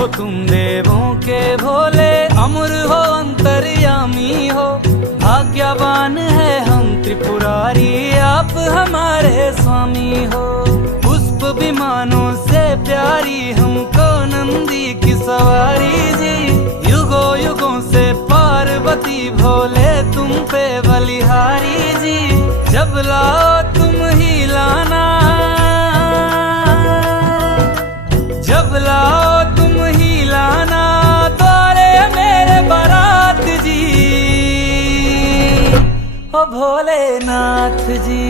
हो तुम देवों के भोले, अमर हो अंतर्यामी हो। भाग्यवान है हम त्रिपुरारी, आप हमारे स्वामी हो। पुष्प विमानों से प्यारी हमको नंदी की सवारी जी। युगों युगों से पार्वती भोले तुम पे बलिहारी जी। जब लाओ तुम ही लाना, जब लाओ तुम ही लाना, द्वारे मेरे बारात जी, ओ भोलेनाथ जी।